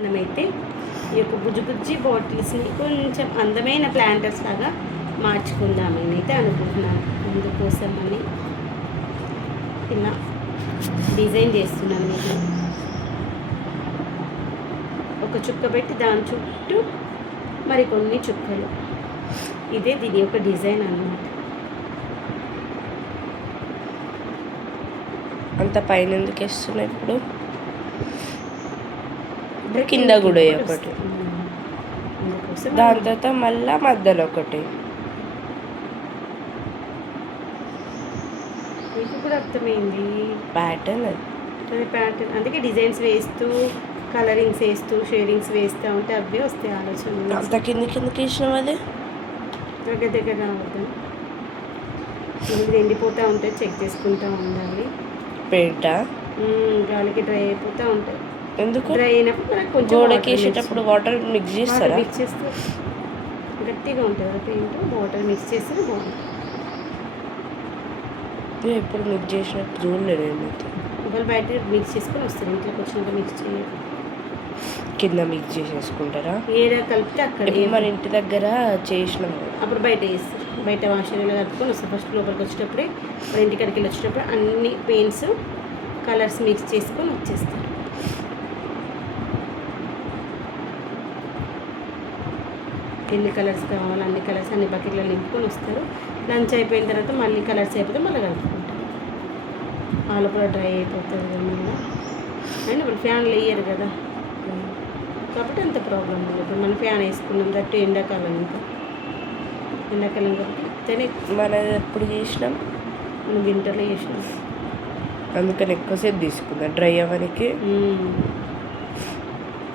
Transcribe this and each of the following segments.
మనమైతే ఈ యొక్క బుజ్జి బుజ్జి బాటిల్స్ని కొంచెం అందమైన ప్లాంటర్స్ లాగా మార్చుకుందామని అయితే అనుకుంటున్నాను. అందుకోసమని ఇలా డిజైన్ చేస్తున్నాను. మీకు ఒక చుక్క పెట్టి దాని చుట్టూ మరికొన్ని చుక్కలు. ఇదే దీని యొక్క డిజైన్ అన్నమాట. అంత పైన ఎందుకు వేస్తున్నాయి ఇప్పుడు? కింద కూడా ఒకటి, దాని తర్వాత మళ్ళా మధ్యలో ఒకటి. మీకు కూడా అర్థమైంది ప్యాటర్న్ అది ప్యాటర్న్. అందుకే డిజైన్స్ వేస్తూ కలరింగ్స్ వేస్తూ షేడింగ్స్ వేస్తూ ఉంటే అవే వస్తాయి ఆలోచనలు. అంత కిందకి వేసినాం. అది దగ్గర రావద్దు, ఇది ఎండిపోతూ ఉంటాయి, చెక్ చేసుకుంటూ ఉండాలి. పెయింటా గాలికి డ్రై అయిపోతూ ఉంటాయి. ఎందుకు డ్రై అయినప్పుడు మనకు కొంచెం గోడకి వేసేటప్పుడు వాటర్ మిక్స్ చేస్తారా? మిక్స్ చేస్తే గట్టిగా ఉంటుంది కదా పెయింట్. వాటర్ మిక్స్ చేస్తే బాగుంటుంది. ఎప్పుడు మిక్స్ చేసినట్టు చూడలేదు. ఇవాళ బయట మిక్స్ చేసుకొని వస్తారు, ఇంట్లోకి వచ్చినాక మిక్స్ చేయాలి. కింద మిక్స్ చేసేసుకుంటారా? ఏడా కలిపితే అక్కడ. మన ఇంటి దగ్గర చేసినాం, అప్పుడు బయట వేస్తారు. బయట వాషర్లో కలుపుకొని వస్తారు. ఫస్ట్ లోపలికి వచ్చేటప్పుడే మన ఇంటికాడికి వెళ్ళి వచ్చేటప్పుడు అన్ని పెయింట్స్ కలర్స్ మిక్స్ చేసుకొని వచ్చేస్తారు. ఎన్ని కలర్స్ కావాలి అన్ని కలర్స్ అన్ని బకెట్లో నింపుకొని వస్తారు. లంచ్ అయిపోయిన తర్వాత మళ్ళీ కలర్స్ అయిపోతే మళ్ళీ కలుపుకుంటారు. వాళ్ళు కూడా డ్రై అయిపోతుంది కదా మళ్ళీ. అయినా వాళ్ళు ఫ్యాన్లు వేయరు కదా, కాబట్టి అంత ప్రాబ్లం లేదు. ఇప్పుడు మనం ఫ్యాన్ వేసుకున్నాం, దట్టు ఎండాకాలం. ఇంకా ఎండాకాలం కాబట్టి ఇతనే మనది ఎప్పుడు చేసినాం, మనం వింటర్లో చేసినాం. అందుకని ఎక్కువసేపు తీసుకుందాం డ్రై అవ్వడానికి.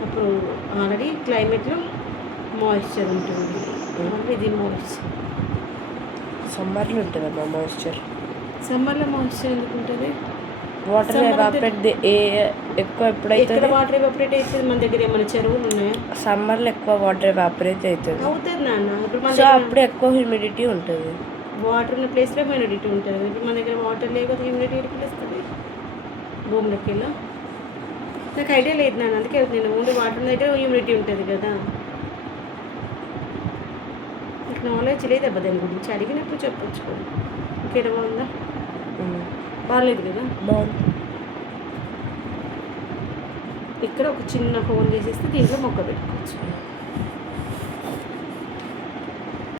అప్పుడు ఆల్రెడీ క్లైమేట్లో మాయిశ్చర్ ఉంటుంది. ఇది మాయిశ్చర్ సమ్మర్లో ఉంటుందమ్మా మాయిశ్చర్. సమ్మర్లో మాయిశ్చర్ ఎందుకు ఉంటుంది? వాటర్ ఎవాపరేట్ ఎక్కువ ఎప్పుడైతే వాటర్ ఎవాపరేట్ అవుతుంది. మన దగ్గర ఏమైనా చెరువులు ఉన్నాయా? సమ్మర్లో ఎక్కువ వాటర్ ఎవాపరేట్ అవుతుంది. అవుతుంది నాన్న. ఇప్పుడు సో అప్పుడు ఎక్కువ హ్యూమిడిటీ ఉంటుంది. వాటర్ ఉన్న ప్లేస్లో హ్యూమిడిటీ ఉంటుంది. ఇప్పుడు మన దగ్గర వాటర్ లేకపోతే హ్యూమిడిటీ ఎక్కడ వస్తుంది? భూమిలోకి వెళ్ళా నాకు ఐడియా లేదు నాన్న. అందుకే నేను ఓన్లీ వాటర్ దగ్గర హ్యూమిడిటీ ఉంటుంది కదా. నాకు నాలెడ్జ్ లేదబ్బా దాని గురించి. అడిగినప్పుడు చెప్పొచ్చు కదా. ఇంకేదో బాగుందా? బాగాలేదు కదా. బాగుంది. ఇక్కడ ఒక చిన్న హోల్ చేసేస్తే దీంట్లో మొక్క పెట్టుకోవచ్చు.